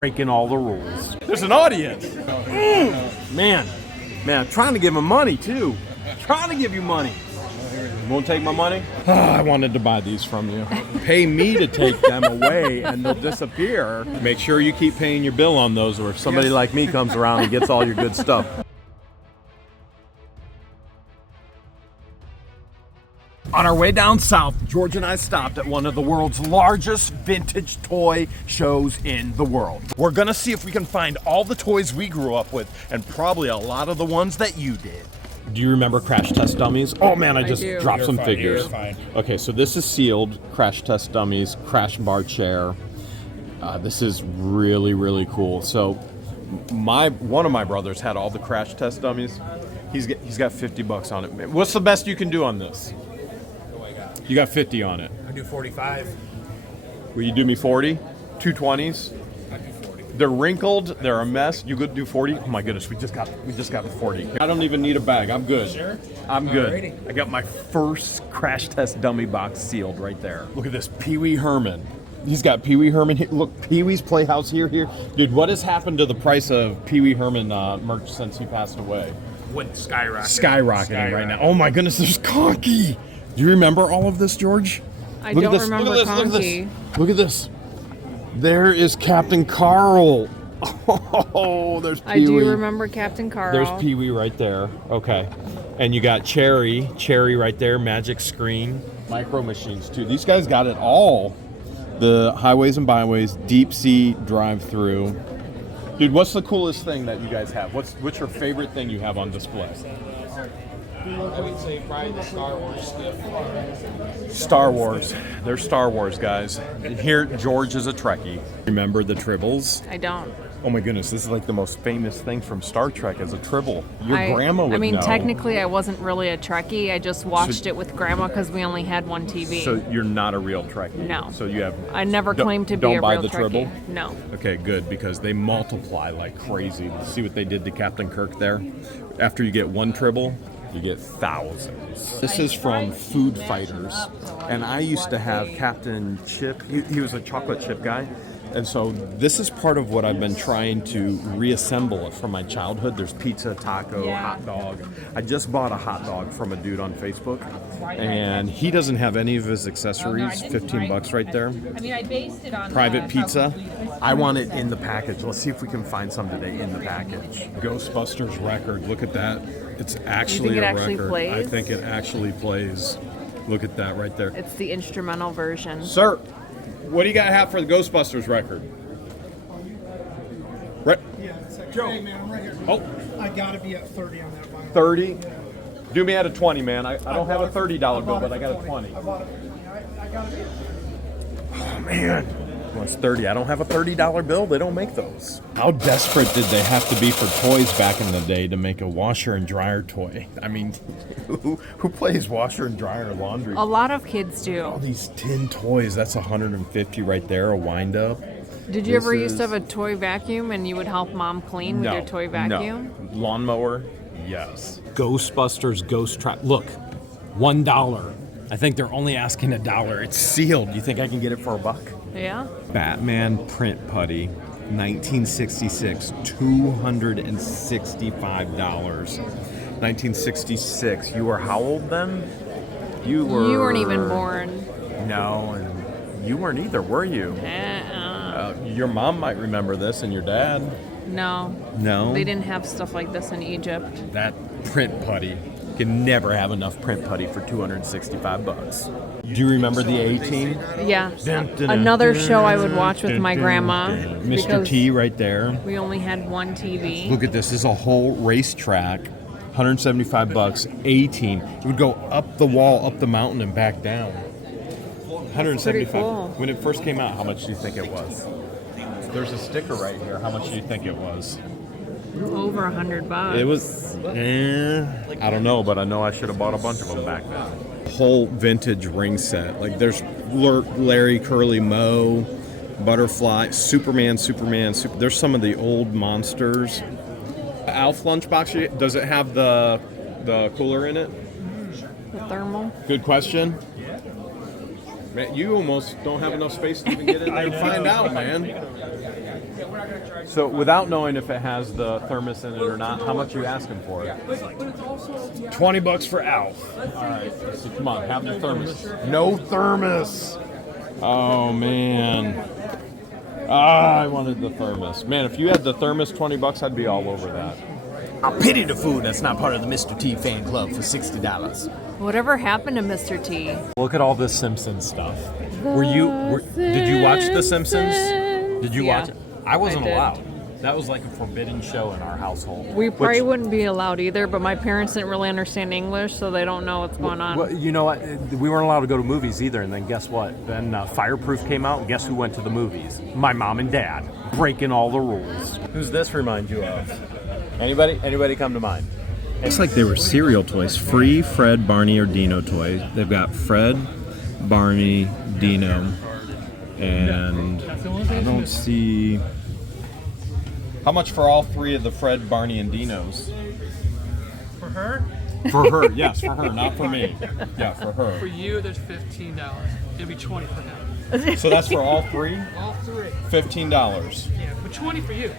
breaking all the rules. There's an audience. Man, I'm trying to give him money too. Trying to give you money. You won't take my money? I wanted to buy these from you. Pay me to take them away and they'll disappear. Make sure you keep paying your bill on those or somebody like me comes around and gets all your good stuff. On our way down south, George and I stopped at one of the world's largest vintage toy shows in the world. We're gonna see if we can find all the toys we grew up with and probably a lot of the ones that you did. Do you remember Crash Test Dummies? Oh man, I just dropped some figures. Okay, so this is sealed Crash Test Dummies, Crash Bar Chair. This is really, really cool. So one of my brothers had all the Crash Test Dummies. He's got $50 on it. What's the best you can do on this? You got 50 on it. I do 45. Will you do me 40? 220s? I do 40. They're wrinkled. They're a mess. You could do 40? Oh my goodness, we just got the 40. I don't even need a bag. I'm good. Sure? I'm good. Alrighty. I got my first Crash Test Dummy box sealed right there. Look at this, Pee Wee Herman. He's got Pee Wee Herman here. Look, Pee Wee's Playhouse here. Dude, what has happened to the price of Pee Wee Herman merch since he passed away? Went Skyrocketing right now. Oh my goodness, there's Conky. Do you remember all of this, George? I don't remember Conky. Look at this. There is Captain Carl. Oh, there's Pee Wee. I do remember Captain Carl. There's Pee Wee right there. Okay. And you got Cherry right there, Magic Screen, Micro Machines too. These guys got it all. The Highways and Byways, Deep Sea Drive-Through. Dude, what's the coolest thing that you guys have? What's your favorite thing you have on display? I would say probably the Star Wars skiff. Star Wars. They're Star Wars guys. And here, George is a Trekkie. Remember the Tribbles? I don't. Oh my goodness, this is like the most famous thing from Star Trek as a Tribble. Your grandma would know. I mean, technically, I wasn't really a Trekkie. I just watched it with Grandma because we only had one TV. So you're not a real Trekkie? No. So you have... I never claimed to be a real Don't buy the Trekkie. Tribble? No. Okay, good, because they multiply like crazy. See what they did to Captain Kirk there? After you get one Tribble, you get thousands. This is from Food Fighters, and I used to have Captain Chip. He was a chocolate chip guy, and so this is part of what I've been trying to reassemble from my childhood. There's pizza, taco, hot dog. I just bought a hot dog from a dude on Facebook, and he doesn't have any of his accessories. $15 right there. I mean, I based it on Private pizza. I want it in the package. Let's see if we can find some today in the package. Ghostbusters record. Look at that. It's actually a record. Plays? I think it actually plays. Look at that right there. It's the instrumental version. Sir, what do you got to have for the Ghostbusters record? Right. Yeah, Joe. Hey, man, I'm right here. Oh. I gotta be at 30 on that vinyl. 30? Do me at a 20, man. I don't have a $30 bill, but I got a 20. I bought it for 20. I gotta be. Oh, man. Well, it's 30. I don't have a $30 bill. They don't make those. How desperate did they have to be for toys back in the day to make a washer and dryer toy? I mean, who plays washer and dryer laundry? A lot of kids do. All these tin toys. That's $150 right there, a wind up. Did you ever used to have a toy vacuum and you would help mom clean with your toy vacuum? No. Lawnmower? Yes. Ghostbusters Ghost Trap. Look, $1. I think they're only asking $1. It's sealed. You think I can get it for $1? Yeah. Batman print putty, 1966, $265. 1966. You were how old then? You weren't even born. No, and you weren't either, were you? Your mom might remember this, and your dad. No. No? They didn't have stuff like this in Egypt. That print putty. You can never have enough print putty for $265. Do you remember the A-Team? Yeah. Another show I would watch with my grandma. Mr. T right there. We only had one TV. Look at this. This is a whole racetrack. $175. A-Team. It would go up the wall, up the mountain, and back down. $175. Cool. When it first came out, how much do you think it was? There's a sticker right here. How much do you think it was? Over $100. It was, I don't know, but I know I should have bought a bunch of them back then. Whole vintage ring set. Like there's Larry, Curly, Moe, Butterfly, Superman. There's some of the old monsters. Alf lunchbox, does it have the cooler in it? The thermal. Good question. Man, you almost don't have enough space to even get in there and find out, man. So without knowing if it has the thermos in it or not, how much are you asking for it? $20 for Alf. All right, so come on, have the thermos. No thermos. Oh man. I wanted the thermos. Man, if you had the thermos, $20, I'd be all over that. I pity the food that's not part of the Mr. T fan club for $60. Whatever happened to Mr. T? Look at all this Simpsons stuff. Did you watch The Simpsons? Did you watch it? I wasn't did. allowed. That was like a forbidden show in our household. We probably wouldn't be allowed either, but my parents didn't really understand English, so they don't know what's going on. Well, you know what? We weren't allowed to go to movies either, and then guess what? Then Fireproof came out, and guess who went to the movies? My mom and dad, breaking all the rules. Who's this remind you of? Anybody come to mind? Looks like they were cereal toys. Free Fred, Barney, or Dino toys. They've got Fred, Barney, Dino, and I don't see... How much for all three of the Fred, Barney, and Dinos? For her? For her, yes, for her, not for me. Yeah, for For her. you, there's $15. It'll be 20 for him. So that's for all three? All three. $15. Yeah, but 20 for you.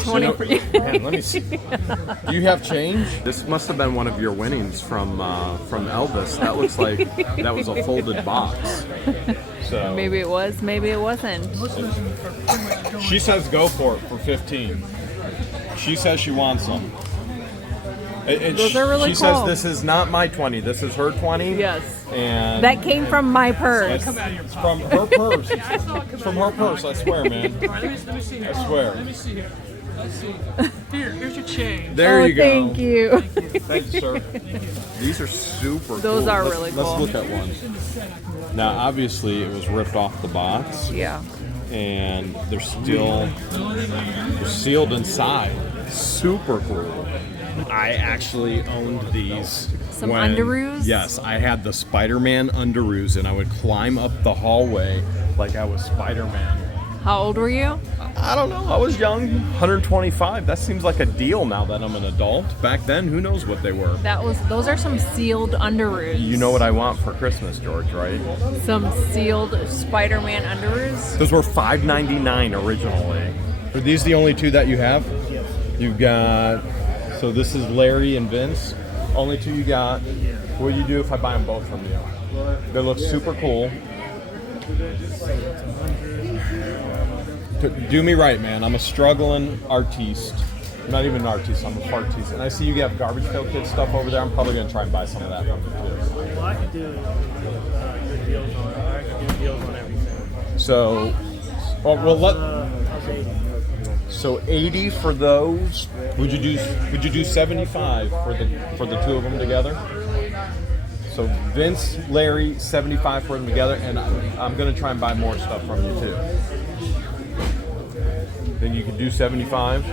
20 for you. Man, let me see. Do you have change? This must have been one of your winnings from Elvis. That looks like that was a folded box. So Maybe it was, maybe it wasn't. she says go for it for 15. She says she wants them. Those are really She says cool. this is not my 20. This is her 20. Yes. And That came from my purse. it's from her purse. It's from her purse. I swear, man. All right, let me see here. I swear. Let me see here. Let's see. Here's your change. There you go. Thank you. Thank you, sir. These are super cool. Those are really cool. Let's look at one. Now, obviously, it was ripped off the box, Yeah. and they're sealed inside. Super cool. I actually owned these. Some underoos? Yes, I had the Spider-Man underoos, and I would climb up the hallway like I was Spider-Man. How old were you? I don't know. I was young, 125. That seems like a deal now that I'm an adult. Back then, who knows what they were. Those are some sealed underoos. You know what I want for Christmas, George, right? Some sealed Spider-Man underoos. Those were $5.99 originally. Are these the only two that you have? Yes. You've got, so this is Larry and Vince. Only two you got. What do you do if I buy them both from you? They look super cool. Do me right, man. I'm a struggling artiste. I'm not even an artiste, I'm a fartiste. And I see you have Garbage Pail Kids stuff over there. I'm probably going to try and buy some of that from you, too. Well, I could do good deals on it. I could do deals on everything. So, so 80 for those. Would you do 75 for the two of them together? So Vince, Larry, 75 for them together, and I'm gonna try and buy more stuff from you too. Then you could do 75.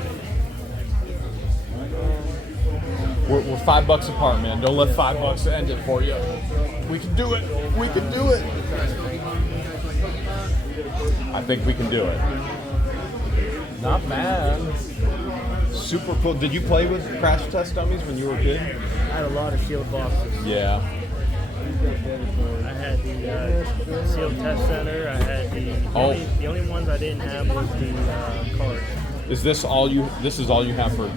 We're $5 apart, man. Don't let $5 end it for you. We can do it. We can do it. I think we can do it. Not bad. Super cool. Did you play with crash test dummies when you were a kid? I had a lot of sealed boxes. Yeah. I had the sealed test center. I had the only ones I didn't have was the cars. Is this all you? This is all you have for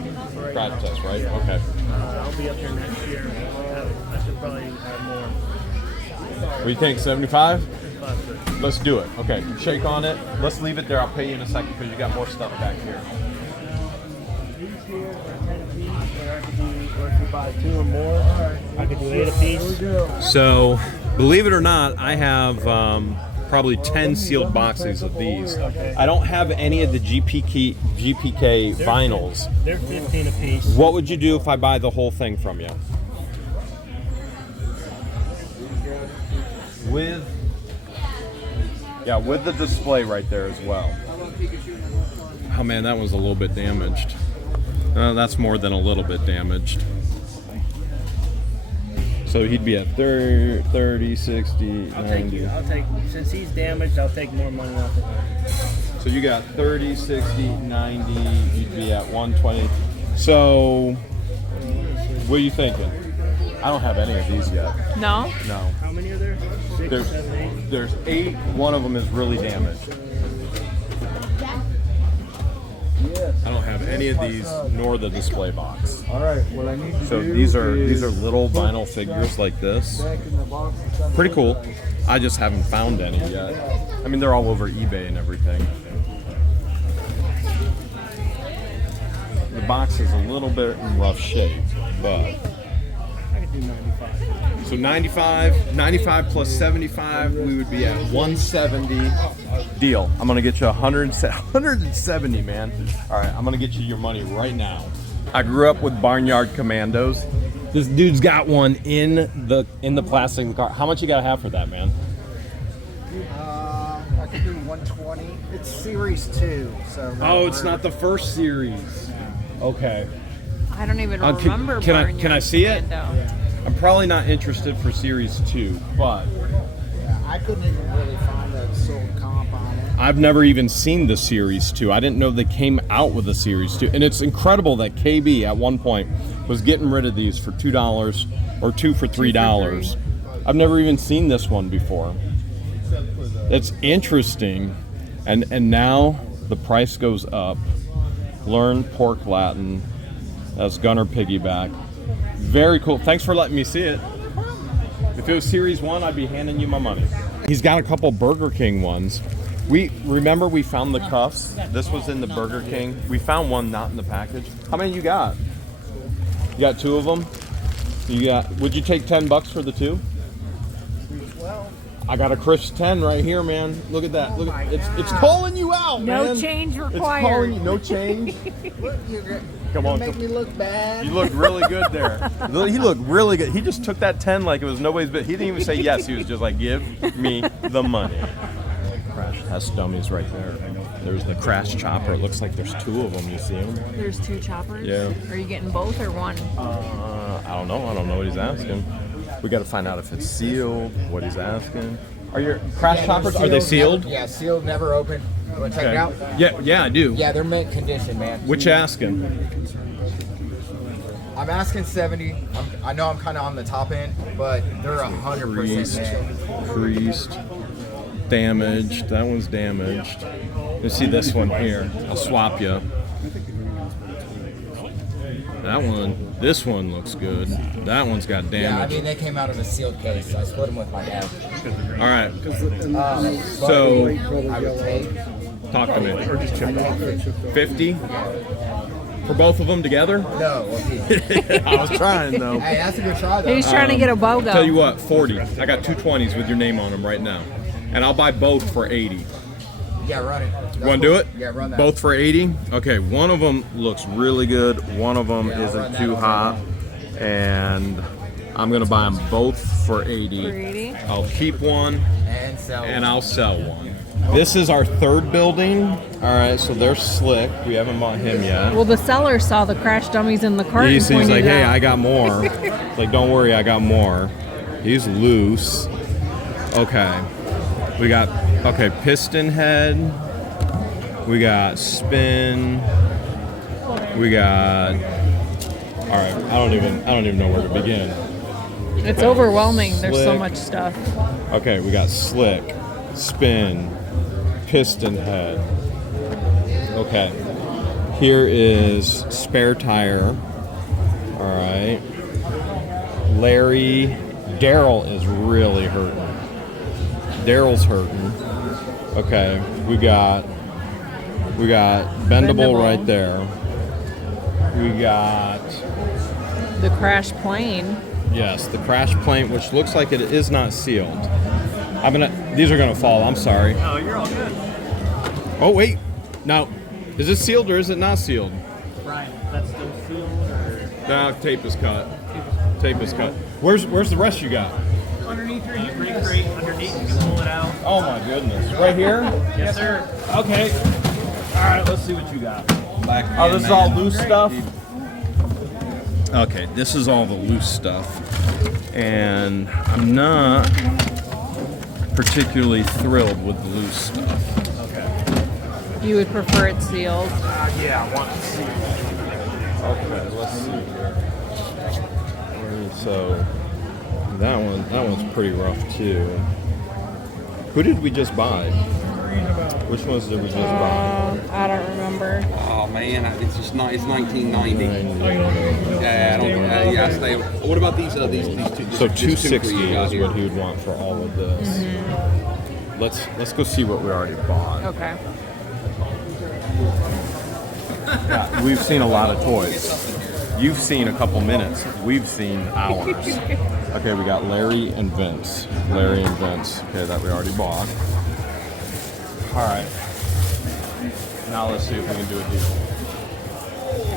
crash test, right? Yeah. Okay. I'll be up here next year. I should probably have more. What do you think? 75? Let's do it. Okay. Shake on it. Let's leave it there. I'll pay you in a second because you got more stuff back here. These here are 10 apiece, or I could do, or if you buy 2 or more, I could do 8 apiece. So, believe it or not, I have probably 10 sealed boxes of these. I don't have any of the GPK vinyls. They're 15 apiece. What would you do if I buy the whole thing from you? With the display right there as well. Oh man, that was a little bit damaged. That's more than a little bit damaged. So he'd be at 30, 60, 90. I'll take, since he's damaged, I'll take more money off of him. So you got 30, 60, 90, you'd be at 120. So, what are you thinking? I don't have any of these yet. No? No. How many are there? 6, 7, 8? There's 8. One of them is really damaged. any of these, nor the display box. All right. What I need to So do these are is little vinyl figures like this. back in the box and stuff Pretty like cool. that. I just haven't found any yet. I mean, they're all over eBay and everything. The box is a little bit in rough shape, but I could do 95. so 95 plus 75, we would be at 170. Deal. I'm gonna get you 170, man. All right, I'm gonna get you your money right now. I grew up with Barnyard Commandos. This dude's got one in the plastic of the car. How much you gotta have for that, man? I could do 120. It's Series 2, so. Oh, it's not the first series. Okay. I don't even Can remember. I Barnyard see it? Commando. I'm probably not interested for series 2, but Yeah, I couldn't even really find a sold comp on it. I've never even seen the series 2. I didn't know they came out with a series 2. And it's incredible that KB at one point was getting rid of these for $2 or 2 for $3. I've never even seen this one before. It's interesting. And now the price goes up. Learn Pork Latin. That's Gunner Piggyback. Very cool. Thanks for letting me see it. If it was Series 1, I'd be handing you my money. He's got a couple Burger King ones. We found the cuffs. This was in the Burger King. We found one not in the package. How many you got? You got 2 of them? Would you take $10 for the 2? Well, I got a crisp 10 right here, man. Look at that. Look at it's calling you out, No man. change It's required. calling you. No change. what, you're Come on, make me look bad. You look really good there. He looked really good. He just took that 10 like it was nobody's business. He didn't even say yes. He was just like, give me the money. Crash test dummies right there. There's the crash chopper. It looks like there's 2 of them. You see them? There's 2 choppers. Yeah. Are you getting both or one? I don't know. I don't know what he's asking. We got to find out if it's sealed, what he's asking. Are your crash choppers, are they sealed? Yeah, sealed, never open. You want to check it out? Yeah, I do. Yeah, they're mint condition, man. Which asking? I'm asking 70. I know I'm kind of on the top end, but they're 100% mint. Creased. Damaged. That one's damaged. You see this one here. I'll swap you. This one looks good. That one's got Yeah, I damage. mean, they came out of a sealed case, so I split them with my dad. All right. So, So, I would take talk to me. 50 for both of them together? No, okay. I was trying though. Hey, that's a good try, though. He's trying to get a BOGO. Tell you what, 40. I got 2 20s with your name on them right now, and I'll buy both for 80. Yeah, run it. Want to do it? Yeah, run that. Both for 80? Okay, one of them looks really good. One of them isn't too hot. And I'm going to buy them both for 80. For 80? I'll keep one And sell. and I'll sell one. This is our 3rd building. All right, so they're slick. We haven't bought him yet. Well, the seller saw the crash dummies in the cart. He's and pointed like, it hey, out. I got more. Like, don't worry, I got more. He's loose. Okay. We got, piston head. We got spin. We got, all right, I don't even know where to begin. It's overwhelming. There's so Slick. much stuff. Okay, we got slick, spin, piston head. Okay. Here is spare tire. All right. Daryl is really hurting. Daryl's hurting. Okay, we got bendable right there. We got The crash plane. yes, the crash plane, which looks like it is not sealed. These are gonna fall. I'm sorry. Oh, you're all good. Oh wait, now is it sealed or is it not sealed? Brian, that's still sealed or? No, tape is cut. Tape is cut. Where's the rest you got? Underneath your brake crate, underneath, you can pull it out. Oh my goodness, right here? Yes, sir. Okay. All right, let's see what you got. Oh, this is all loose stuff? Okay, this is all the loose stuff. And I'm not particularly thrilled with the loose stuff. Okay. You would prefer it sealed. Yeah, I want to see. Okay, let's see here. So that one's pretty rough too. Who did we just buy? Which ones did we just buy? I don't remember. Oh man, it's just not. It's 1990. Yeah, I don't. Yeah, I stay. What about these? These two. So just 260 two is what he would want for all of this. Let's go see what we already bought. Okay. Yeah, we've seen a lot of toys. You've seen a couple minutes. We've seen hours. Okay, we got Larry and Vince. Larry and Vince. Okay, that we already bought. All right. Now let's see if we can do a deal.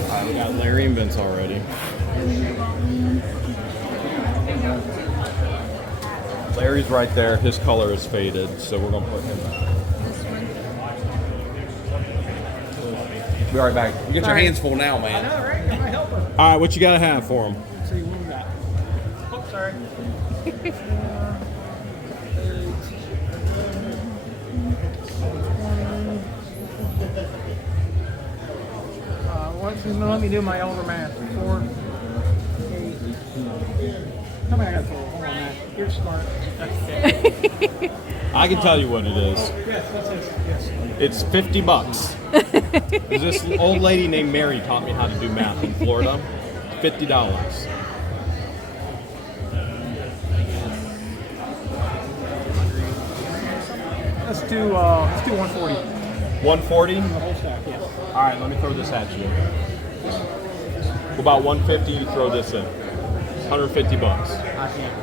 All right, we got Larry and Vince already. Larry's right there. His color is faded, so we're gonna put him back. Be right back. You get your hands full now, man. All right, what you gotta have for him? See what we got. Oh, sorry. Let me do my older math. 4, 8. How many I got total? Hold on, Matt. You're smart. I can tell you what it is. Yes, that's it. Yes. It's $50. This old lady named Mary taught me how to do math in Florida. $50. Let's do 140. 140? The whole stack, yes. All right, let me throw this at you. What about 150? You throw this in. 150 bucks. I can't.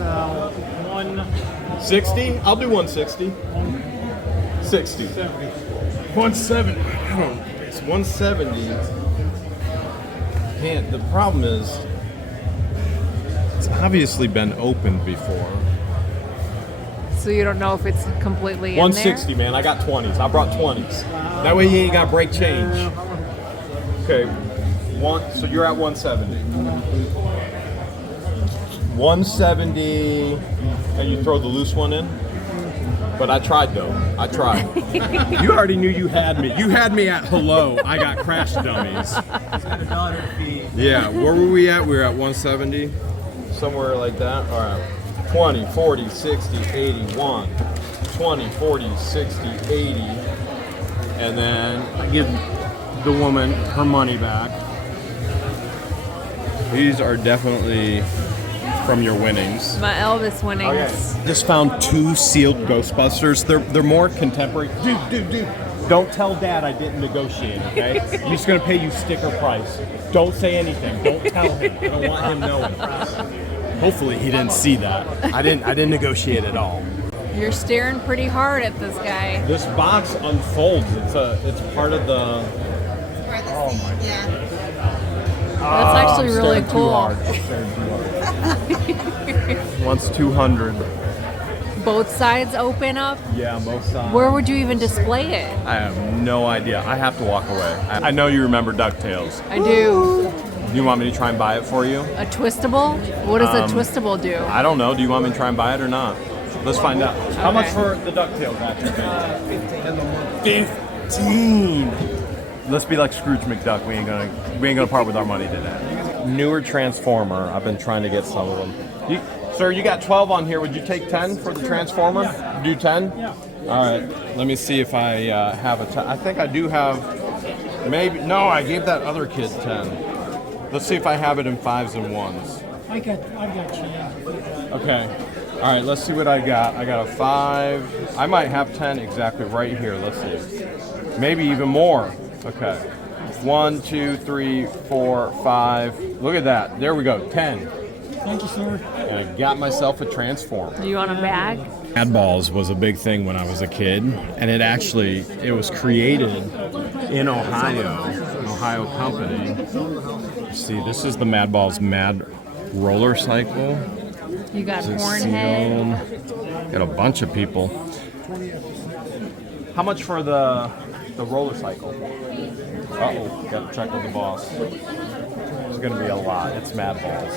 About 160? I'll do 160. 60. 170. I don't. It's 170. Can't. The problem is, it's obviously been opened before. So you don't know if it's completely in 160, there? man. I got 20s. I brought 20s. That way you ain't got to break change. Okay. So you're at 170. 170, and you throw the loose one in. But I tried though. I tried. You already knew you had me. You had me at hello. I got crash dummies. Yeah. Where were we at? We were at 170. Somewhere like that. All right. 20, 40, 60, 81. 20, 40, 60, 80. And then I give the woman her money back. These are definitely from your winnings. My Elvis winnings. Okay. Just found 2 sealed Ghostbusters. They're more contemporary. Dude. Don't tell Dad I didn't negotiate, okay? I'm just gonna pay you sticker price. Don't say anything. Don't tell him. I don't want him knowing. Hopefully he didn't see that. I didn't negotiate at all. You're staring pretty hard at this guy. This box unfolds. It's part of the. Oh my God. That's actually really cool. Once 200. Both sides open up? Yeah, both sides. Where would you even display it? I have no idea. I have to walk away. I know you remember DuckTales. I do. You want me to try and buy it for you? A twistable? What does a twistable do? I don't know. Do you want me to try and buy it or not? Let's find out. How much for the DuckTales action figure? 15. Let's be like Scrooge McDuck. We ain't gonna part with our money today. Newer Transformer. I've been trying to get some of them. Sir, you got 12 on here. Would you take 10 for the Transformer? Do 10? Yeah. All right. Let me see if I have a 10. I think I do have. Maybe. No, I gave that other kid 10. Let's see if I have it in 5s and 1s. I've got change. Okay. All right. Let's see what I got. I got a 5. I might have 10 exactly right here. Let's see. Maybe even more. Okay. 1, 2, 3, 4, 5. Look at that. There we go. 10. Thank you, sir. And I got myself a Transformer. Do you want a bag? Mad Balls was a big thing when I was a kid, and it was created in Ohio, an Ohio company. See, this is the Mad Balls Mad Roller Cycle. You got Hornhead. Got a bunch of people. How much for the roller cycle? Uh-oh, gotta check with the boss. It's gonna be a lot. It's Mad Balls.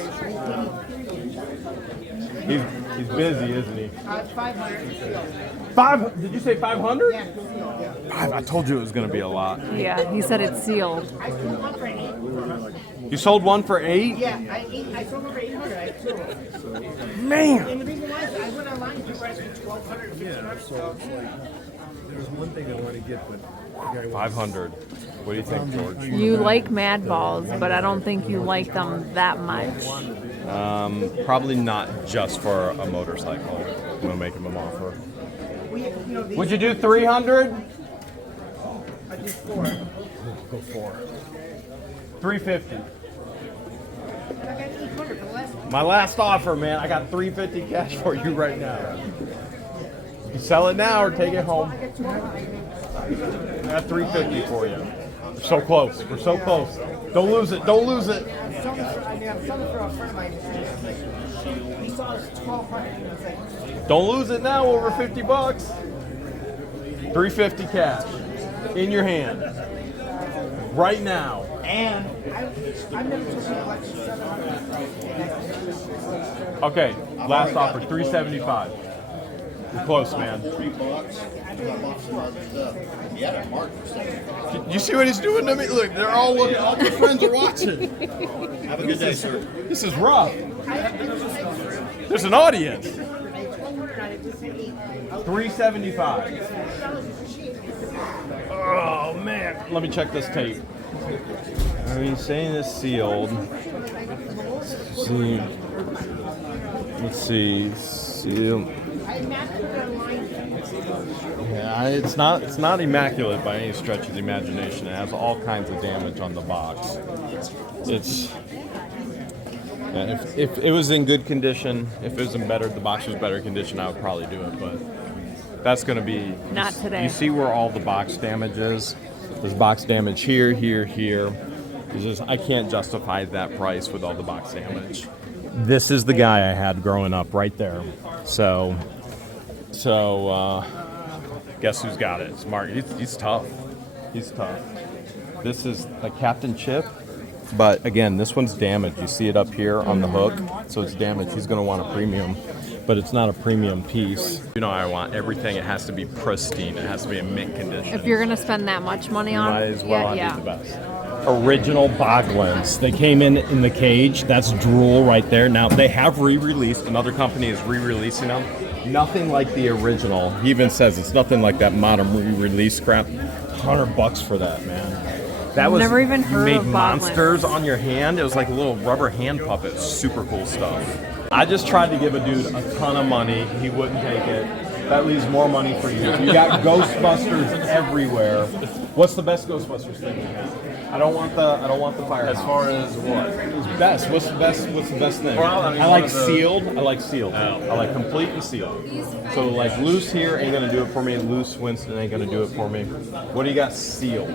He's busy, isn't he? 500. Did you say 500? Yeah. I told you it was gonna be a lot. Yeah, he said it's sealed. You sold one for 8? Yeah, I sold over 800. I have 2. Man. And the reason why is I went online to ask me 1,200. Yeah, so it's like, there's one thing I want to get, but the guy wants 500. What do you think, George? You like Mad Balls, but I don't think you like them that much. Probably not just for a motorcycle. I'm gonna make him an offer. Would you do 300? I did 4. Go 4. 350. I got 800 for the last one. My last offer, man. I got 350 cash for you right now. You sell it now or take it home. I got 350 for you. We're so close. We're so close. Don't lose it. Don't lose it. I'm selling for a friend of mine. He saw it was 1,200. And he was like, Don't lose it now. Over 50 bucks. 350 cash in your hand right now. and I've never took an election 700. Okay, last offer 375. You're close, man. You see what he's doing to me? Look, they're all looking. All my friends are watching. Have a good day, sir. This is rough. There's an audience. 375. Oh man. Let me check this tape. I mean, saying it's sealed. Let's see. Seal. Yeah, it's not immaculate by any stretch of the imagination. It has all kinds of damage on the box. It's if it was in good condition, if it was in better, the box was better condition, I would probably do it. But that's going to be not today. You see where all the box damage is? There's box damage here, here, here. It's just I can't justify that price with all the box damage. This is the guy I had growing up right there. So guess who's got it? It's Mark. He's tough. He's tough. This is a Captain Chip, but again, this one's damaged. You see it up here on the hook, so it's damaged. He's going to want a premium, but it's not a premium piece. You know, I want everything. It has to be pristine. It has to be in mint condition. If you're going to spend that much money on, might as well yeah. do the best. Original Boglins. They came in the cage. That's drool right there. Now they have re-released. Another company is re-releasing them. Nothing like the original. He even says it's nothing like that modern re-release crap. $100 for that, man. That was never even heard you of made Boglins. monsters on your hand. It was like a little rubber hand puppet. Super cool stuff. I just tried to give a dude a ton of money. He wouldn't take it. That leaves more money for you. You got Ghostbusters everywhere. What's the best Ghostbusters thing you have? I don't want the firehouse. As far as what? It's best. What's the best thing? Well, I mean, I like one of the- sealed. I like sealed. I like complete and sealed. So like loose here ain't gonna do it for me. Loose Winston ain't gonna do it for me. What do you got sealed?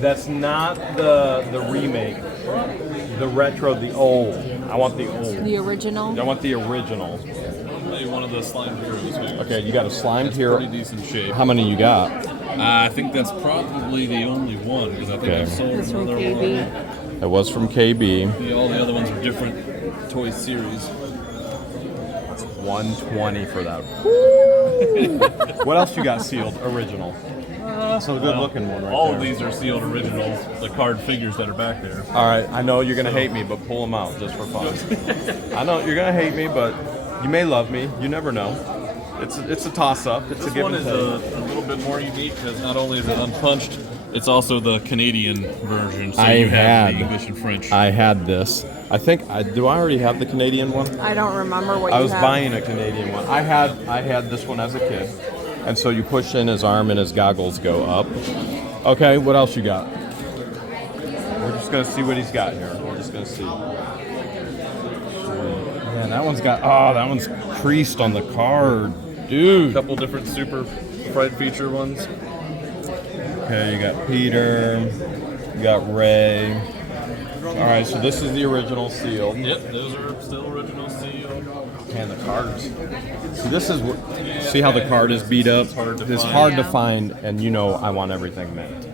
That's not the remake. The retro, the old. I want the old. The original. I want the original. One of the slime heroes here. Okay, you got a slimed hero. Pretty decent shape. How many you got? I think that's probably the only one because I think Okay. I've sold It's from another KB. one. It was from KB. All the other ones are different toy series. That's $120 for that. What else you got sealed? Original. That's a good looking one right All there. of these are sealed originals, the card figures that are back there. All right, I know you're gonna hate me, but pull them out just for fun. I know you're gonna hate me, but you may love me. You never know. It's a toss up. It's This a give one and is take. a little bit more unique because not only is it unpunched, it's also the Canadian version. So I you have had the English and French. I had this. I think do I already have the Canadian one? I don't remember what I you was had. buying a Canadian one. I had this one as a kid, and so you push in his arm and his goggles go up. Okay, what else you got? We're just gonna see what he's got here. We're just gonna see. Man, that one's creased on the card, dude. A couple different super fried feature ones. Okay, you got Peter, you got Ray. All right, so this is the original sealed. Yep, those are still original sealed. And the cards. See how the card is beat up? It's hard to find, and you know I want everything mint.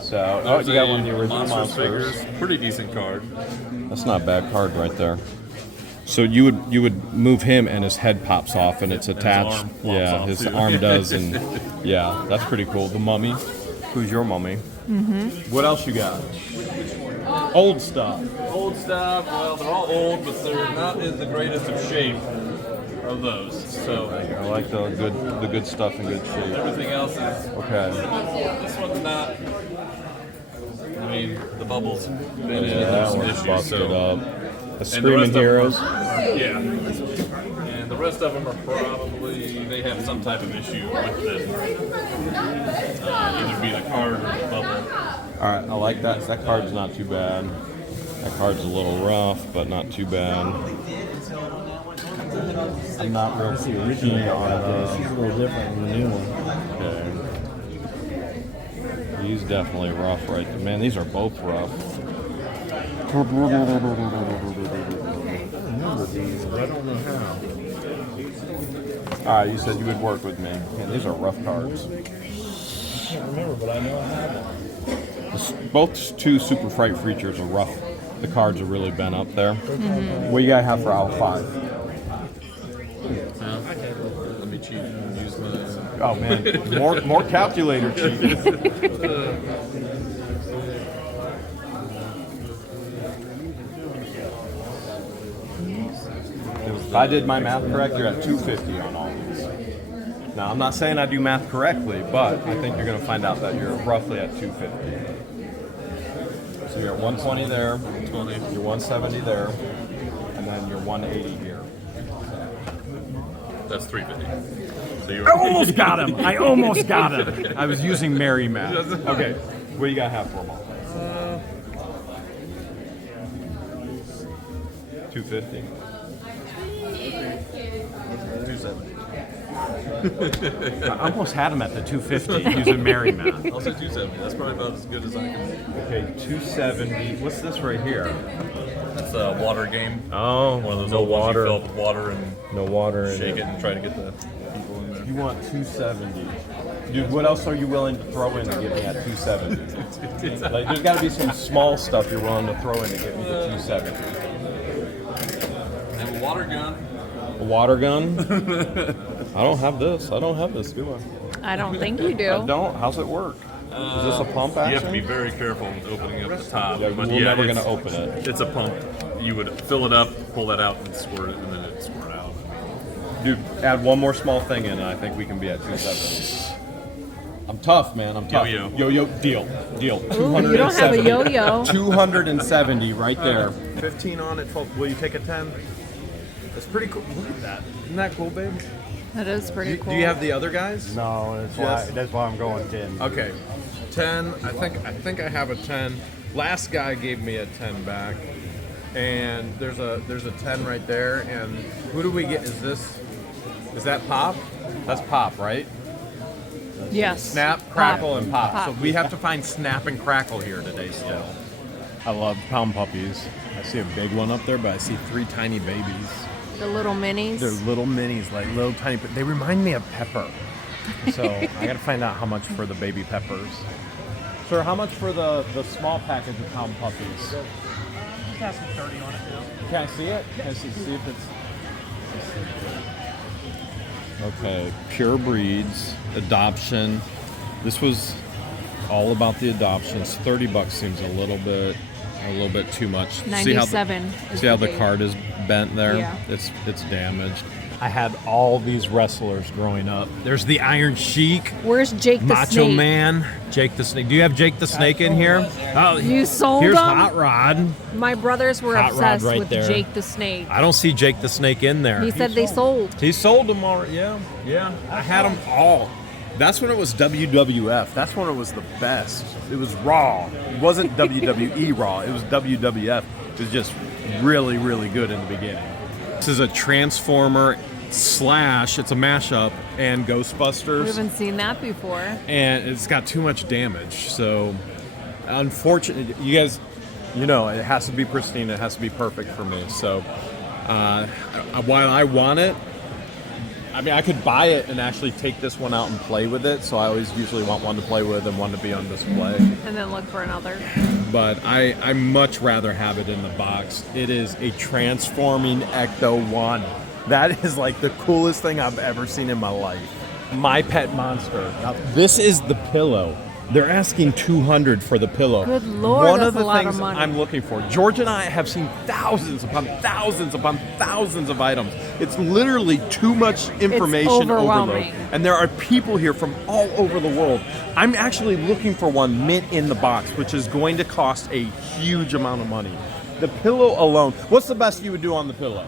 So, you got one of the original monsters. Figures. Pretty decent card. That's not a bad card right there. So you would move him, and his head pops off, and it's attached. arm flops off, his too. arm does, and yeah, that's pretty cool. The Mummy. Who's your mommy? Mm-hmm. What else you got? Old stuff. Old stuff. Well, they're all old, but they're not in the greatest of shape. Of those, so I like the good stuff in good shape. Everything else is okay. This one's not. I mean, the bubbles been in. Yeah, There's some one's issues. busted So. up. The Screaming Heroes. Yeah. And the rest of them are probably they have some type of issue with them. Either be the card or the bubble. All right, I like that. That card's not too bad. That card's a little rough, but not too bad. I'm not real That's the original card. She's a little different than the new one. Okay. He's definitely rough right there. Man, these are both rough. I remember these, but I don't know how. All right, you said you would work with me. Man, these are rough cards. I can't remember, but I know I have them. Both two Super Fright Features are rough. The cards are really bent up there. Mm-hmm. What you gotta have for aisle 5? Let me cheat and use my. Oh man, more calculator cheat. If I did my math correct, you're at 250 on all these. Now, I'm not saying I do math correctly, but I think you're going to find out that you're roughly at 250. So you're at 120 there, 120. You're 170 there, and then you're 180 here. That's 350. So I almost got him. I almost got him. I was using Mary math. Okay, what do you got to have for them all? 250. 270. I almost had him at the 250 using Mary math. I'll say 270. That's probably about as good as I can. Okay, 270. What's this right here? That's a water game. Oh, one of those no old ones you water. fill up with water and No water in shake it. it and try to get the people in there. You want 270. Dude, what else are you willing to throw in to get me at 270? Like, there's got to be some small stuff you're willing to throw in to get me to 270. I have a water gun. A water gun? I don't have this. I don't have this, do I? I don't think you do. I don't. How's it work? Is this a pump action? You have to be very careful with opening up the top. Yeah, but we're never going it's- to open it. It's a pump. You would fill it up, pull that out, and squirt it, and then it'd squirt out. Dude, add one more small thing in, and I think we can be at 270. I'm tough, man. I'm tough. Yo-yo. Yo-yo, deal. Deal. Ooh, you don't have a yo-yo. 270 right there. 15 on it, 12. Will you take a 10? That's pretty cool. Look at that. Isn't that cool, babe? That is pretty cool. Do you have the other guys? No, that's why I'm going 10. Okay. 10. I think I have a 10. Last guy gave me a 10 back. And there's a 10 right there. And who do we get? Is that Pop? That's Pop, right? Yes. Snap, Crackle, Pop. and Pop. Pop. So we have to find Snap and Crackle here today still. I love pound puppies. I see a big one up there, but I see 3 tiny babies. The little minis. They're little minis, like little tiny. They remind me of Pepper. So I gotta find out how much for the baby peppers. Sir, how much for the small package of pound puppies? Just have some 30 on it now. Can I see it? Can I see if it's... Okay, pure breeds, adoption. This was all about the adoptions. $30 seems a little bit too much. 97. See how the card is bent there? Yeah. It's damaged. I had all these wrestlers growing up. There's the Iron Sheik. Where's Jake the Macho Snake? Man, Jake the Snake. Do you have Jake the Snake in here? Oh, You sold here's them? Hot Rod. My brothers were Hot Rod obsessed right with there. Jake the Snake. I don't see Jake the Snake in there. He said they sold. He sold them all. Yeah. I had them all. That's when it was WWF. That's when it was the best. It was Raw. It wasn't WWE Raw. It was WWF. It was just really, really good in the beginning. This is a Transformer / it's a mashup and We Ghostbusters. haven't seen that before. And it's got too much damage. So, unfortunately, you guys, you know, it has to be pristine. It has to be perfect for me. So, while I want it, I mean, I could buy it and actually take this one out and play with it. So I always usually want one to play with and one to be on display. And then look for another. But I much rather have it in the box. It is a transforming Ecto 1. That is like the coolest thing I've ever seen in my life. My pet monster. Now, this is the pillow. They're asking $200 for the pillow. Good Lord, One that's of the a lot of things money. I'm looking for. George and I have seen thousands upon thousands upon thousands of items. It's literally too much information overload. overwhelming. And there are people here from all over the world. I'm actually looking for one mint in the box, which is going to cost a huge amount of money. The pillow alone. What's the best you would do on the pillow?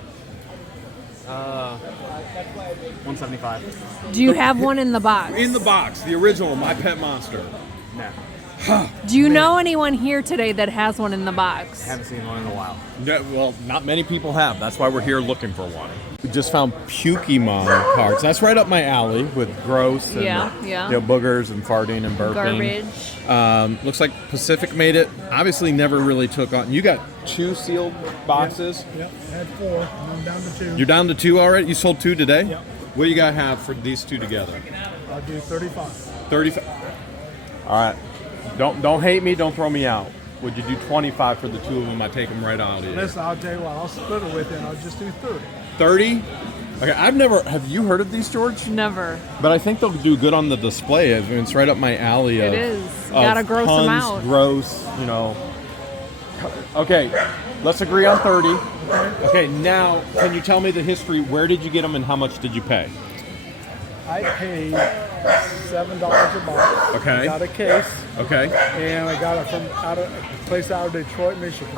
175. Do you have one in the box? In the box, the original, My Pet Monster. No. Do you know anyone here today that has one in the box? Haven't seen one in a while. Yeah, well, not many people have. That's why we're here looking for one. We just found Pukemon cards. That's right up my alley with gross and Yeah. boogers and farting and burping. Garbage. Looks like Pacific made it. Obviously never really took on. You got 2 sealed boxes? Yep, had 4, and I'm down to 2. You're down to 2 already? You sold 2 today? Yep. What do you got to have for these 2 together? I'll do 35. 35. All right. Don't hate me. Don't throw me out. Would you do 25 for the 2 of them? I take them right out of you. Listen, I'll tell you what, I'll split it with you, and I'll just do 30. 30? Okay, have you heard of these, George? Never. But I think they'll do good on the display. I mean, it's right up my alley. It is. Gotta gross them out. Gross, Okay, let's agree on 30. Okay, now, can you tell me the history? Where did you get them and how much did you pay? I paid $7 a box. Okay. Got a case. Okay. And I got it from a place out of Detroit, Michigan.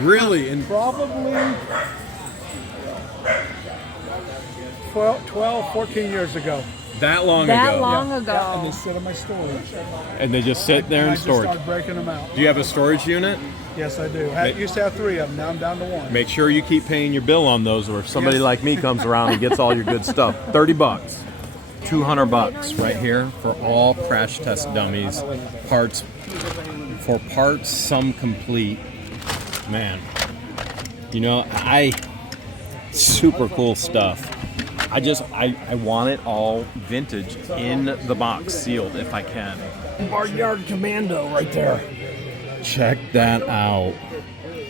Really? And probably 12, 14 years ago. That long ago? That long ago. Yeah, and they sit in my storage. And they just sit there in storage? I just started breaking them out. Do you have a storage unit? Yes, I do. I used to have 3 of them. Now I'm down to 1. Make sure you keep paying your bill on those, or if somebody like me comes around and gets all your good stuff. $30. $200 right here for all crash test dummies. Parts, some complete. Man, super cool stuff. I want it all vintage in the box, sealed if I can. Barnyard Commando right there. Check that out.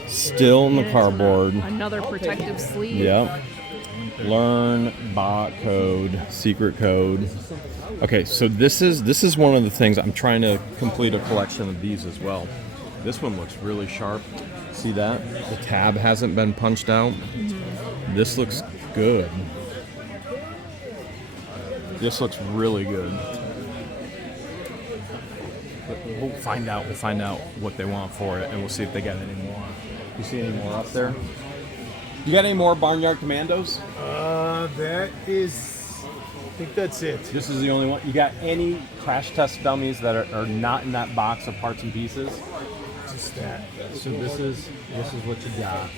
Still in the cardboard. Another protective sleeve. Yep. Learn bot code, secret code. Okay, so this is one of the things I'm trying to complete a collection of these as well. This one looks really sharp. See that? The tab hasn't been punched out. This looks good. This looks really good. But we'll find out what they want for it, and we'll see if they got any more. You see any more up there? You got any more Barnyard Commandos? That is, I think that's it. This is the only one. You got any crash test dummies that are not in that box of parts and pieces? Just that. So this is what you got.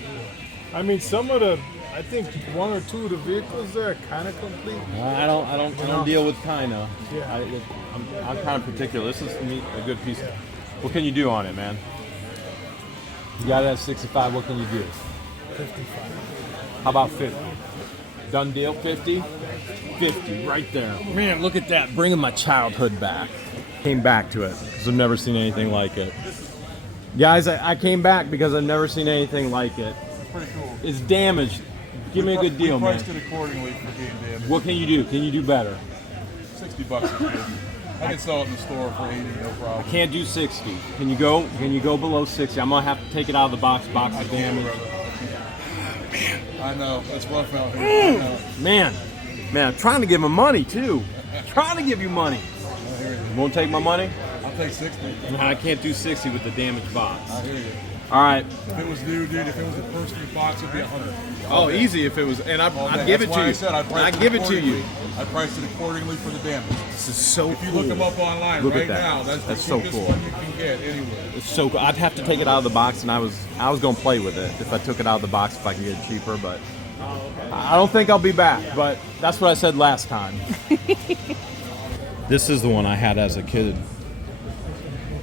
I mean, some of the, I think 1 or 2 of the vehicles there are kind of complete. I don't deal with kinda. Yeah. I'm kind of particular. This is to me a good piece. What can you do on it, man? You got it at 65. What can you do? 55. How about 50? Done deal, 50? 50, right there. Man, look at that, bringing my childhood back. Came back to it, because I've never seen anything like it. Guys, I came back because I've never seen anything like it. It's pretty cool. It's damaged. Give me a good deal, man. We priced it accordingly for being damaged. What can you do? Can you do better? $60 is good. I can sell it in the store for 80, no problem. I can't do 60. Can you go below 60? I'm gonna have to take it out of the box. Box is damaged. I know. It's rough out here. Man, I'm trying to give him money too. Trying to give you money. You won't take my money? I'll take 60. I can't do 60 with the damaged box. I hear you. All right. If it was new, dude, if it was the first new box, it'd be 100. Oh, easy if it was, and I'd give it to you. I said I'd give it to you. I priced it accordingly for the damage. This is so cool. If you look them up online right now, that's the so cheapest cool. one you can get anywhere. It's so cool. I'd have to take it out of the box, and I was gonna play with it if I took it out of the box if I could get it cheaper, but I don't think I'll be back. But that's what I said last time. This is the one I had as a kid.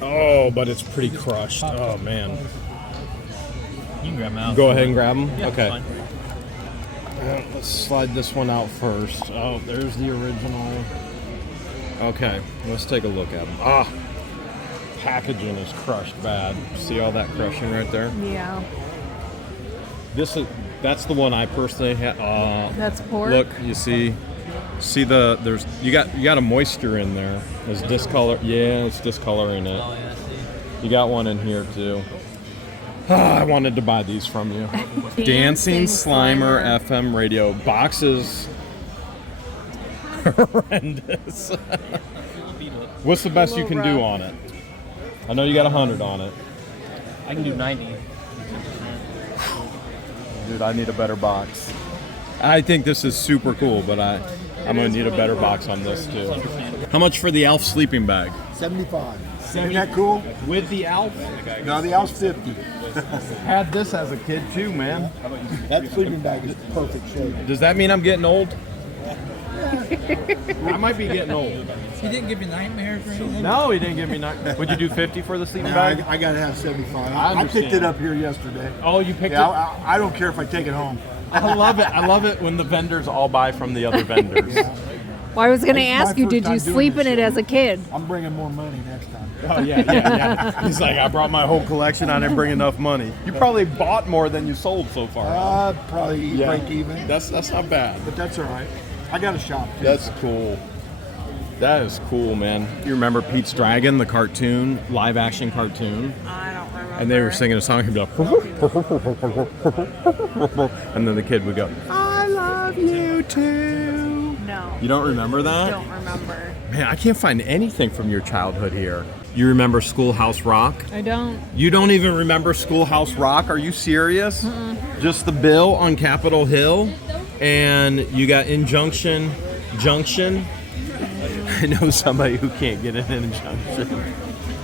Oh, but it's pretty crushed. Oh man. You can grab them out. Go ahead and grab them. Yeah, okay. fine. Let's slide this one out first. Oh, there's the original. Okay, let's take a look at them. Packaging is crushed bad. See all that crushing right there? Yeah. That's the one I personally had. That's pork. Look, you see, See you got a moisture in there. There's discolor. Yeah, it's discoloring it. You got one in here too. I wanted to buy these from you. Dancing Slimer FM radio. Boxes. Horrendous. What's the best you can do on it? I know you got 100 on it. I can do 90. Dude, I need a better box. I think this is super cool, but I'm gonna need a better box on this too. How much for the Alf sleeping bag? 75. Isn't that cool? With the Alf? No, the Alf's 50. Had this as a kid too, man. That sleeping bag is perfect shape. Does that mean I'm getting old? I might be getting old. He didn't give you nightmares or anything? No, he didn't give me nightmares. Would you do 50 for the sleeping No, bag? I gotta have 75. I I picked it up here yesterday. Oh, you picked Yeah, it? I don't care if I take it home. I love it. I love it when the vendors all buy from the other vendors. Well, I was going to It's my ask you, first did time you doing sleep this in it show. as a kid? I'm bringing more money next time. Oh, yeah. He's like, I brought my whole collection. I didn't bring enough money. You probably bought more than you sold so far. Probably break even. That's not bad. But that's all right. I got a shop. Too. That's cool. That is cool, man. You remember Pete's Dragon, the cartoon, live action cartoon? I don't remember. And they were singing a song, he'd be like, and then the kid would go, I love you too. No. You don't remember that? I don't remember. Man, I can't find anything from your childhood here. You remember Schoolhouse Rock? I don't. You don't even remember Schoolhouse Rock? Are you serious? Just the bill on Capitol Hill, and you got Junction. I know somebody who can't get an Injunction.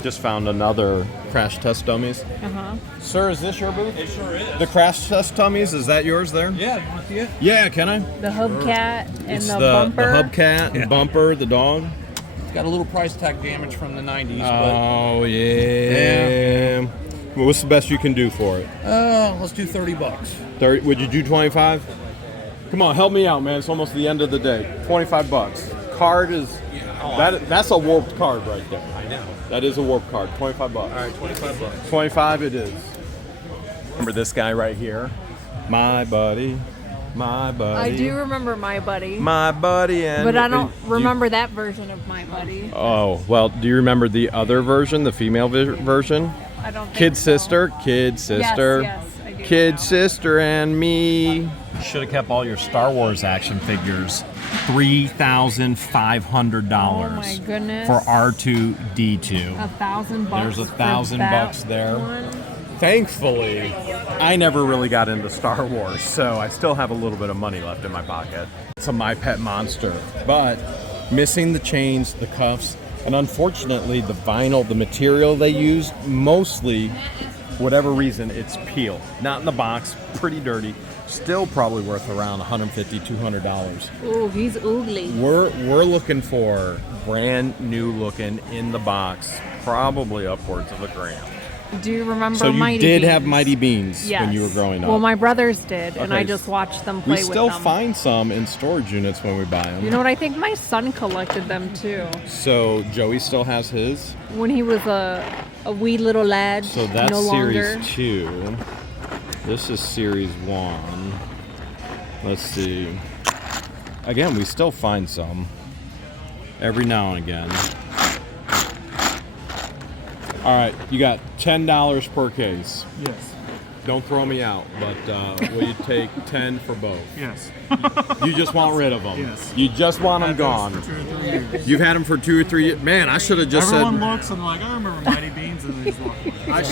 Just found another Crash Test Dummies. Uh-huh. Sir, is this your booth? It sure is. The Crash Test Dummies, is that yours there? Yeah, you want to see it? Yeah, can I? The hubcat and It's the the bumper. hubcat and bumper, the dog. It's got a little price tag damage from the 90s. Oh, yeah. Well, what's the best you can do for it? Let's do 30 bucks. 30, would you do 25? Come on, help me out, man. It's almost the end of the day. 25 bucks. Card is that's a warped card right there. I know. That is a warped card. 25 bucks. All right, 25 bucks. 25 it is. Remember this guy right here? My buddy. My buddy. I do remember My Buddy. My buddy and But I don't remember that version of My Buddy. Oh, well, do you remember the other version, the female version? I don't think Kid so. sister, kid sister. Yes, I do Kid know. sister and me. You should have kept all your Star Wars action figures. $3,500 Oh my goodness. for R2D2. $1,000. There's for $1,000 there. that one. Thankfully, I never really got into Star Wars, so I still have a little bit of money left in my pocket. It's a My Pet Monster, but missing the chains, the cuffs, and unfortunately the vinyl, the material they use, mostly, whatever reason, it's peel. Not in the box, pretty dirty. Still probably worth around $150, $200. Ooh, he's oogly. We're looking for brand new looking in the box, probably upwards of $1,000. Do you remember So you Mighty did Beans? have Mighty Beans Yes. when you were growing up. Well, my brothers did, and Okay. I just watched them play We with still them. find some in storage units when we buy them. You know what? I think my son collected them too So Joey still has his. when he was a wee little lad. So that's no series longer. 2. This is series 1. Let's see. Again, we still find some every now and again. All right, you got $10 per case. Yes. Don't throw me out, but will you take 10 for both? Yes. You just want rid of them. Yes. You just want them Had those gone. for 2 or 3 years. You've had them for 2 or 3 years. Man, I should have just Everyone said. looks and like, I remember Mighty Beans, and he's like, I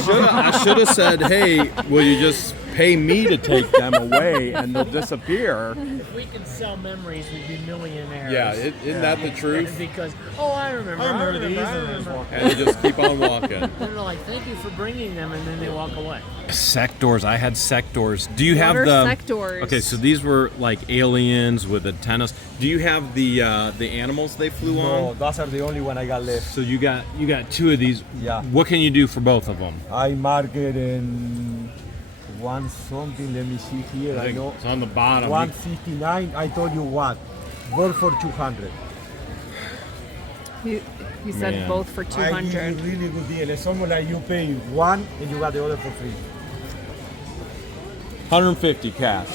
should have said, hey, will you just pay me to take them away and they'll disappear? If we could sell memories, we'd be millionaires. Yeah, isn't that the truth? Because, I remember these. And they just keep on walking. And they're like, thank you for bringing them, and then they walk away. Sectors. I had sectors. Do you What have are the sectors? Okay, so these were like aliens with antennas. Do you have the animals they flew No, on? those are the only one I got left. So you got 2 of these. Yeah. What can you do for both of them? I mark it in one something. Let me see here. I know It's on the bottom. 159. I told you what? Both for 200. You said Man. both for I give 200. you really good deal. It's almost like you pay one and you got the other for free. 150 cash.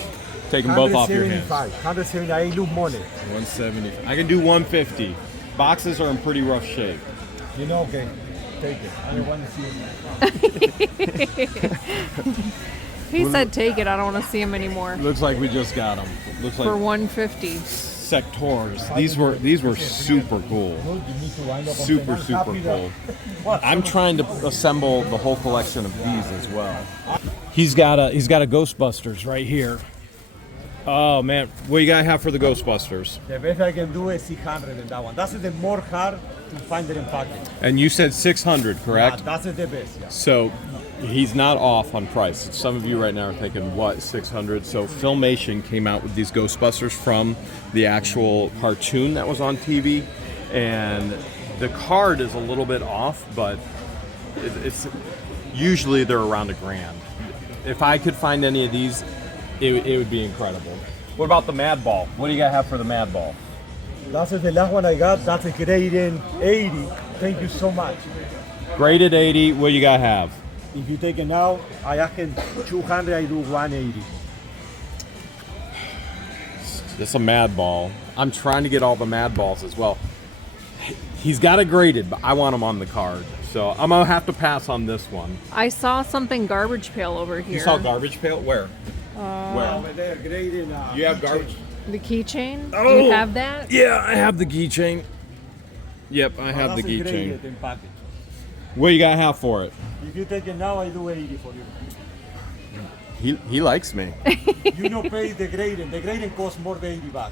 Take them both off your hands. 170. I lose money. 170. I can do 150. Boxes are in pretty rough shape. You know, okay. Take it. I don't want to see it. He said take it. I don't want to see him anymore. Looks like we just got them. Looks like For 150. sectors. These were super cool. Super cool. I'm trying to assemble the whole collection of these as well. He's got a Ghostbusters right here. Oh man, what do you gotta have for the Ghostbusters? The best I can do is 600 in that one. That's the more hard to find it in package. And you said 600, correct? Yeah, that's the best. Yeah. So he's not off on price. Some of you right now are thinking, what, 600? So Filmation came out with these Ghostbusters from the actual cartoon that was on TV, and the card is a little bit off, but it's usually they're around $1,000. If I could find any of these, it would be incredible. What about the Mad Ball? What do you gotta have for the Mad Ball? That's the last one I got. That's a graded 80. Thank you so much. Graded 80. What do you gotta have? If you take it now, I ask him 200. I do 180. It's a Mad Ball. I'm trying to get all the Mad Balls as well. He's got it graded, but I want him on the card. So I'm gonna have to pass on this one. I saw something Garbage Pail over here. You saw Garbage Pail? Where? Over there, graded. You have garbage? The keychain? Oh, Do you have that? Yeah, I have the keychain. Yep, I have the keychain. What do you gotta have for it? If you take it now, I do 80 for you. He likes me. You don't pay the grading. The grading costs more than $80.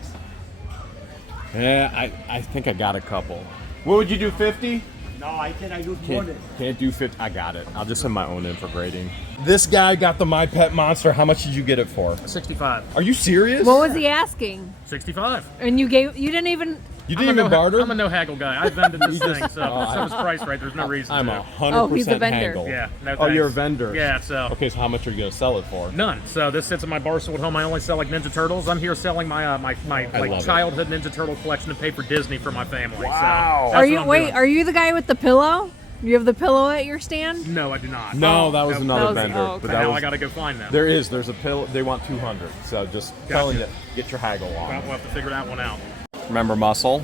Yeah, I think I got a couple. What would you do, 50? No, I lose money. Can't do 50. I got it. I'll just send my own in for grading. This guy got the My Pet Monster. How much did you get it for? 65. Are you serious? What was he asking? 65. And you didn't even... You didn't even barter? I'm a no haggle guy. I've vended this thing, so it's priced right. There's no reason I'm to. 100% he's a vendor. haggle. Yeah, no Oh, thanks. you're a vendor. Yeah, so. Okay, so how much are you going to sell it for? None. So this sits in my Barstool at home. I only sell like Ninja Turtles. I'm here selling my my like childhood Ninja Turtle collection to pay for Disney for my family. Wow. So Are you the guy with the pillow? You have the pillow at your stand? No, I do not. No, that was another vendor. Oh, okay. But that now was, I got to go find them. There's a pillow. They want 200. So just telling you, get your haggle on. We'll have to figure that one out. Remember Muscle?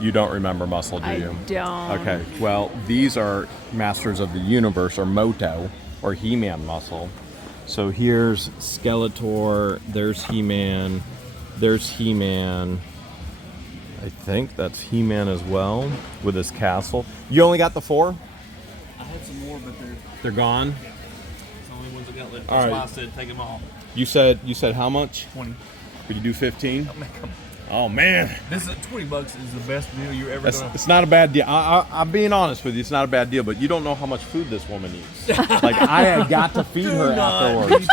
You don't remember Muscle, do you? I don't. Okay, well, these are Masters of the Universe, or Moto, or He-Man Muscle. So here's Skeletor, there's He-Man, there's He-Man. I think that's He-Man as well, with his castle. You only got the 4? I had some more, but They're gone? it's the only ones I got left. All That's right. why I said take them all. You said how much? 20. Could you do 15? I'll make them. Oh, man. This is $20 is the best deal you're ever gonna. It's not a bad deal. I'm being honest with you. It's not a bad deal, but you don't know how much food this woman eats. Like, I had got to feed her afterwards.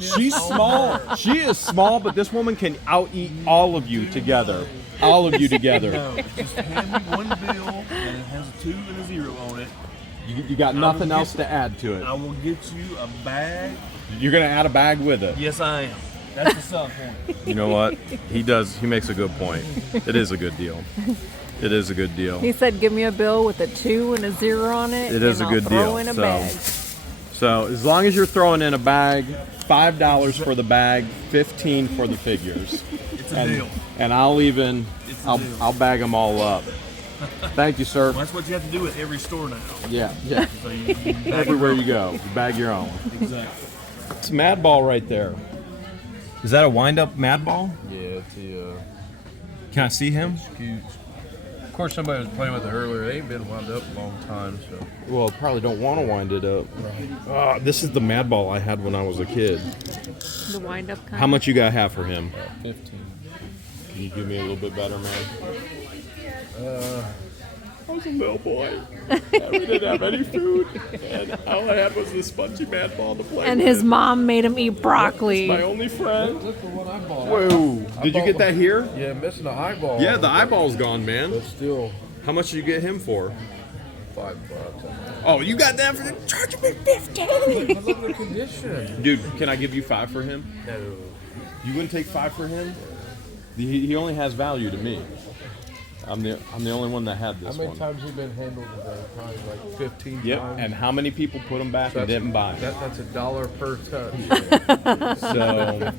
She's small. She is small, but this woman can out-eat all of you together. All of you together. No, just hand me one bill and it has a 2 and a 0 on it. You got nothing else to add to it. I will get you a bag. You're going to add a bag with it. Yes, I am. That's the selling point. You know what? He makes a good point. It is a good deal. It is a good deal. He said, give me a bill with a 2 and a 0 on it. It is a good I'll deal. throw in a bag. So as long as you're throwing in a bag, $5 for the bag, $15 for the figures. It's a deal. And I'll bag them all up. Thank you, sir. Well, that's what you have to do at every store now. Yeah. So you bag Everywhere you go, you bag your own. Exactly. It's a Mad Ball right there. Is that a wind-up Mad Ball? Yeah, it's a. Can I see him? Huge. Of course, somebody was playing with it earlier. They ain't been wound up a long time, so. Well, probably don't want to wind it up. This is the Mad Ball I had when I was a kid. The wind-up kind. How much you got to have for him? 15. Can you do me a little bit better, man? I was a little boy. We didn't have any food, and all I had was this spongy Mad Ball to play And with. his mom made him eat broccoli. My only friend. Look at what I bought. Whoa! Did you get that here? Yeah, missing the eyeball. Yeah, the eyeball's gone, man. But still, How much did you get him for? $5. Oh, you got that for the charge me 50. But look at the condition. Dude, can I give you 5 for him? No. You wouldn't take 5 for him? He only has value to me. I'm the only one that had this How many one. times have you been handled today? Probably like 15 Yep. times. And how many people put them back and didn't buy? That's $1 per touch. So,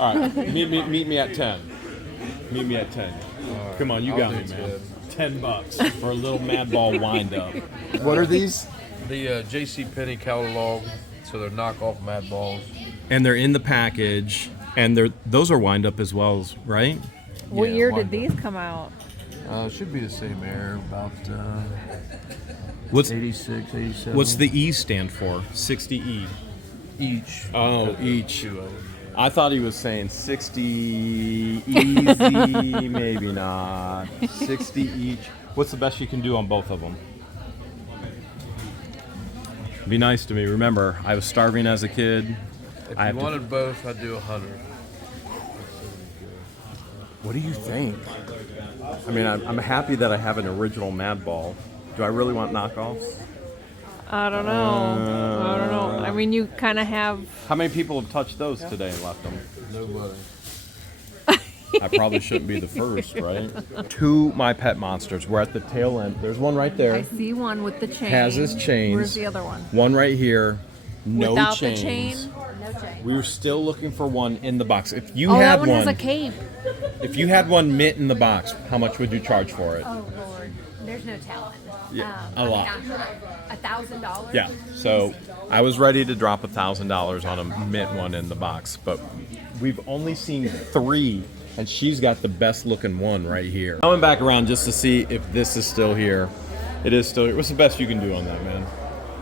all right, meet me at 10. Meet me at 10. Right, Come on, you I'll got do me, man. 10. $10 for a little Mad Ball wind up. What are these? The JCPenney catalog, so they're knockoff Mad Balls. And they're in the package, and those are wind up as well, right? What Yeah, year wind did these come out? Should be the same era, about What's 86, 87. What's the E stand for? 60E. Each. Oh, each. Two of them. I thought he was saying 60 easy, maybe not. 60 each. What's the best you can do on both of them? Be nice to me. Remember, I was starving as a kid. If I you wanted both, I'd do 100. What do you think? I mean, I'm happy that I have an original Mad Ball. Do I really want knockoffs? I don't know. I don't know. I mean, you kind of have. How many people have touched those today and left them? Nobody. I probably shouldn't be the first, right? Two My Pet Monsters. We're at the tail end. There's one right there. I see one with the chain. Has his chains. Where's the other one? One right here. No Without chains. the chain? No chain. We were still looking for one in the box. If you Oh, had that one has a cape. if you had one mint in the box, how much would you charge for it? Oh Lord, there's no telling. Yeah, a lot. $1,000. Yeah. So I was ready to drop $1,000 on a mint one in the box, but we've only seen 3, and she's got the best looking one right here. Coming back around just to see if this is still here. It is still here. What's the best you can do on that, man?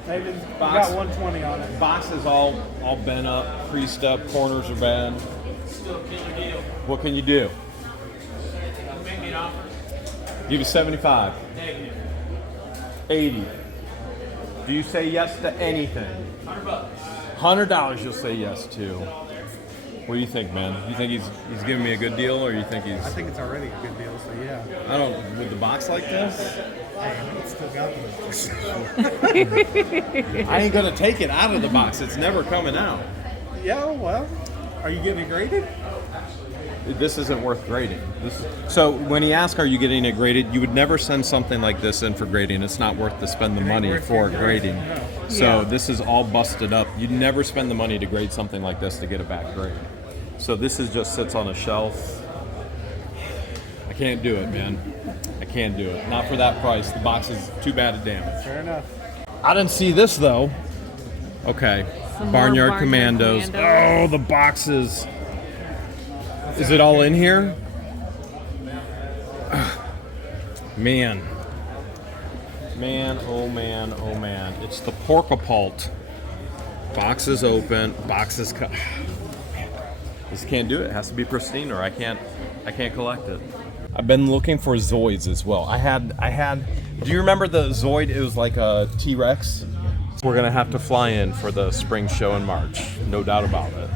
Maybe you Box. got 120 on it. Box is all bent up, creased up, corners are bad. What can you do? Give you 75. 80. Do you say yes to anything? $100 you'll say yes to. What do you think, man? You think he's giving me a good deal, or you think he's? I think it's already a good deal, so yeah. I don't. With the box like this? Hey, it's still got the I ain't gonna take it out of the box. It's never coming out. Yeah, well, are you getting it graded? This isn't worth grading. So when he asked, "Are you getting it graded?" You would never send something like this in for grading. It's not worth to spend the money for grading. So this is all busted up. You'd never spend the money to grade something like this to get it back graded. So this is just sits on a shelf. I can't do it, man. I can't do it. Not for that price. The box is too bad at damage. Fair enough. I didn't see this though. Okay, Some more Barnyard Commandos. Oh, the boxes. Is it all in here? Man. Man, oh man, oh man. It's the Porcapult. Boxes open, boxes cut. Just can't do it. It has to be pristine or I can't collect it. I've been looking for Zoids as well. I had do you remember the Zoid? It was like a T-Rex. We're gonna have to fly in for the spring show in March. No doubt about it.